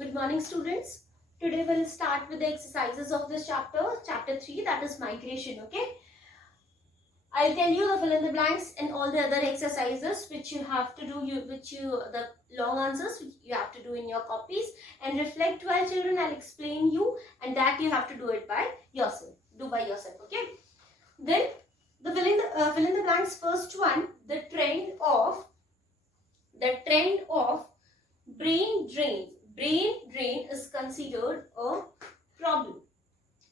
Good morning, students. Today we'll start with the exercises of this chapter 3, that is migration. Okay, I'll tell you the fill in the blanks and all the other exercises which you have to do, the long answers which you have to do in your copies, and reflect while children. I'll explain you, and that you have to do it by yourself. Okay. Then the fill in the blanks. First one, the trend of brain drain. Brain drain is considered a problem.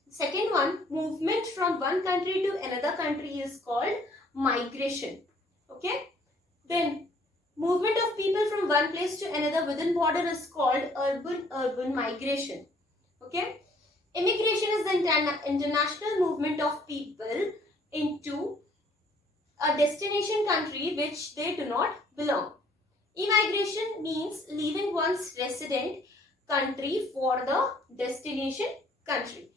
Second one, movement from one country to another country is called migration. Okay. Then movement of people from one place to another within border is called urban migration. Okay. Immigration is the international movement of people into a destination country which they do not belong. Immigration means leaving one's resident country for the destination country.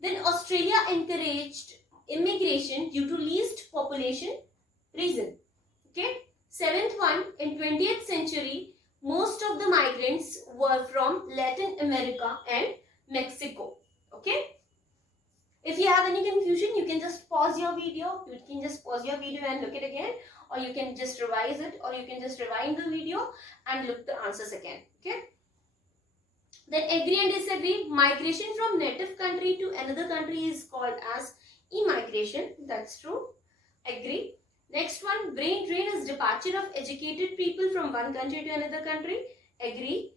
Then Australia encouraged immigration due to least population reason. Okay. Seventh one, in 20th century, most of the migrants were from Latin America and Mexico. Okay. If you have any confusion, you can just pause your video. You can just pause your video and look it again, or you can just revise it, or you can just rewind the video and look the answers again. Okay. Then agree and disagree. Migration from native country to another country is called as immigration. That's true. Agree. Next one, brain drain is departure of educated people from one country to another country. Agree.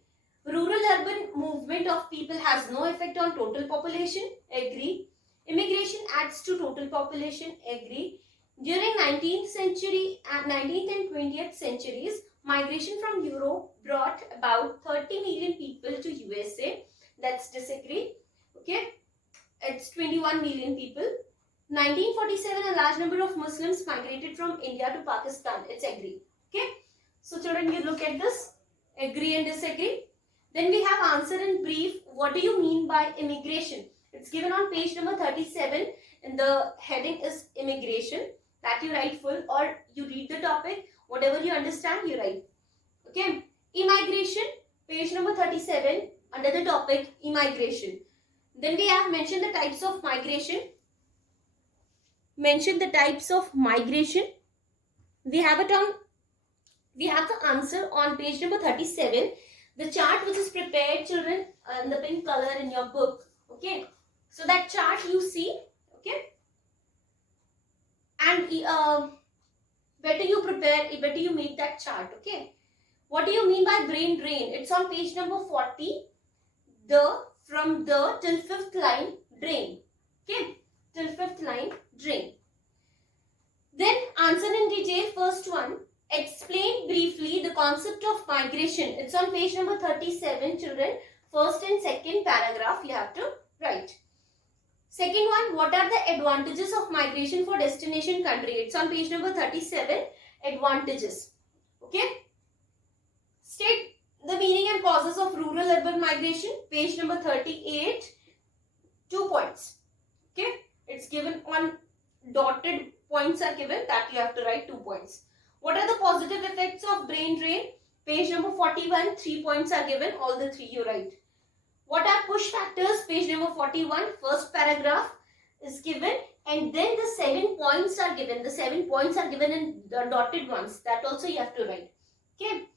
Rural-urban movement of people has no effect on total population. Agree. Immigration adds to total population. Agree. During 19th and 20th centuries, migration from Europe brought about 30 million people to USA. That's disagree. Okay. It's 21 million people. 1947, a large number of Muslims migrated from India to Pakistan. It's agree. Okay. So children, you look at this. Agree and disagree. Then we have answer in brief. What do you mean by immigration? It's given on page number 37, and the heading is immigration. That you write full, or you read the topic. Whatever you understand, you write. Okay. Immigration, page number 37, under the topic immigration. Then we have mentioned the types of migration. We have the answer on page number 37. The chart which is prepared, children, in the pink color in your book. Okay. So that chart you see. Okay. And better you prepare, better you make that chart. Okay. What do you mean by brain drain? It's on page number 40. From the till 5th line, drain. Okay. Till 5th line, drain. Then answer in detail. First one, explain briefly the concept of migration. It's on page number 37, children. First and second paragraph you have to write. Second one, what are the advantages of migration for destination country? It's on page number 37, advantages. Okay. State the meaning and causes of rural-urban migration, page number 38, 2 points. Okay. It's given on dotted points are given, that you have to write 2 points. What are the positive effects of brain drain? Page number 41, 3 points are given, all the 3 you write. What are push factors? Page number 41, first paragraph is given, and then the 7 points are given. The 7 points are given in the dotted ones. That also you have to write. Okay.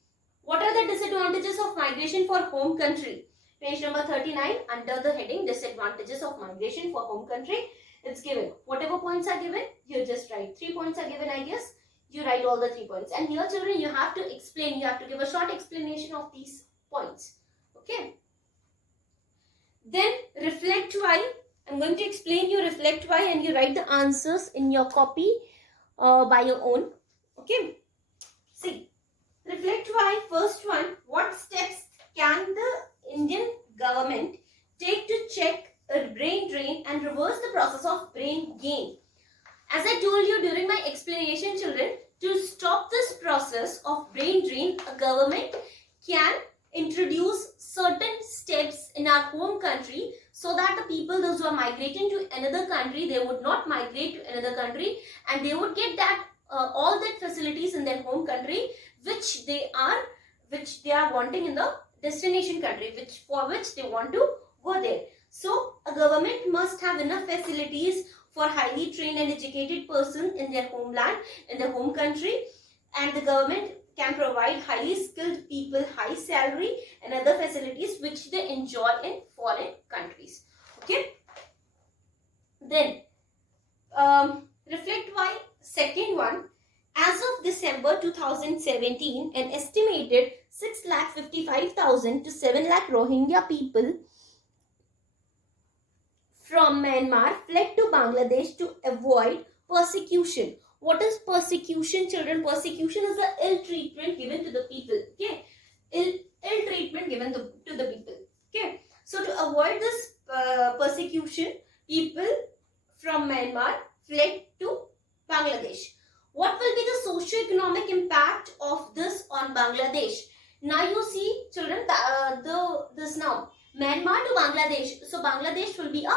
What are the disadvantages of migration for home country? Page number 39, under the heading disadvantages of migration for home country, it's given. Whatever points are given, you just write. 3 points are given, I guess. You write all the 3 points. And here, children, you have to explain. You have to give a short explanation of these points. Okay. Then reflect why. I'm going to explain you reflect why, and you write the answers in your copy by your own. Okay. See, reflect why. First one, what steps can the Indian government take to check a brain drain and reverse the process of brain gain? As I told you during my explanation, children, to stop this process of brain drain, a government can introduce certain steps in our home country so that the people, those who are migrating to another country, they would not migrate to another country, and they would get that all that facilities in their home country which they are wanting in the destination country, for which they want to go there. So a government must have enough facilities for highly trained and educated person in their homeland, in their home country, and the government can provide highly skilled people, high salary and other facilities which they enjoy in foreign countries. Okay. Then reflect why. Second one, as of December 2017, an estimated 6,55,000 to 7 lakh Rohingya people from Myanmar fled to Bangladesh to avoid persecution. What is persecution, children? Persecution is the ill treatment given to the people. Okay, ill treatment given to the people. Okay, so to avoid this persecution, people from Myanmar fled to Bangladesh. What will be the socio-economic impact of this on Bangladesh? Now you see, children, this now Myanmar to Bangladesh. So Bangladesh will be a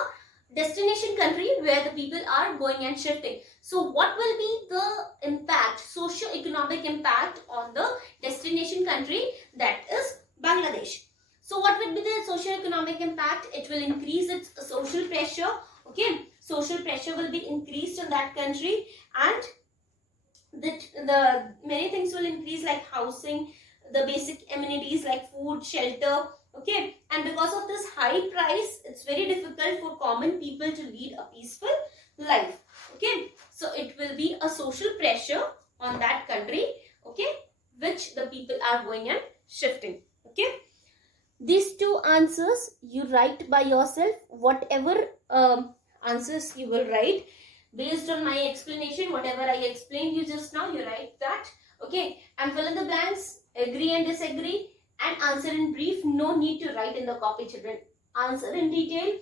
destination country where the people are going and shifting. So what will be the impact, socio-economic impact on the destination country, that is Bangladesh? So what will be the socio-economic impact? It will increase its social pressure. Okay, social pressure will be increased in that country, and the many things will increase, like housing, the basic amenities like food, shelter. Okay, and because of this high price, it's very difficult for common people to lead a peaceful life. Okay, so it will be a social pressure on that country, okay, which the people are going and shifting. Okay, these two answers you write by yourself. Whatever answers you will write based on my explanation, whatever I explained you just now, you write that. Okay, and fill in the blanks, agree and disagree, and answer in brief. No need to write in the copy, children. Answer in detail.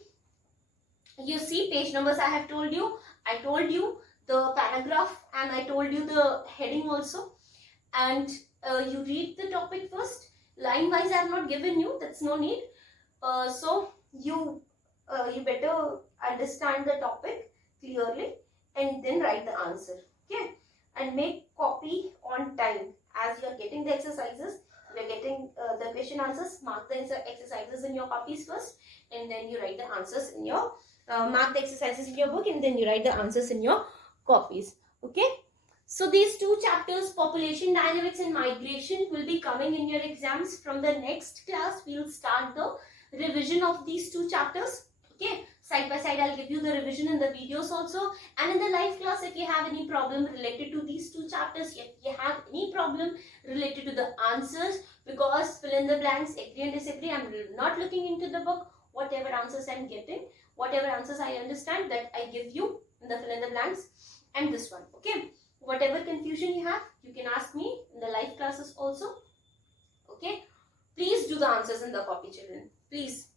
You see page numbers I have told you. I told you the paragraph and I told you the heading also. And you read the topic first. Line wise I have not given you. That's no need. So you better understand the topic clearly and then write the answer. Okay. And make copy on time. As you are getting the exercises, we are getting the question answers, mark the exercises in your copies first, and then you write the answers in your mark the exercises in your book, and then you write the answers in your copies. Okay, so these two chapters, population dynamics and migration, will be coming in your exams. From the next class we will start the revision of these two chapters. Okay, side by side I'll give you the revision in the videos also, and in the live class, if you have any problem related to these two chapters, if you have any problem related to the answers, because fill in the blanks, agree and disagree, I'm not looking into the book. Whatever answers I'm getting, whatever answers I understand, that I give you in the fill in the blanks, and this one. Okay, whatever confusion you have, you can ask me in the live classes also. Okay, please do the answers in the copy, children, please.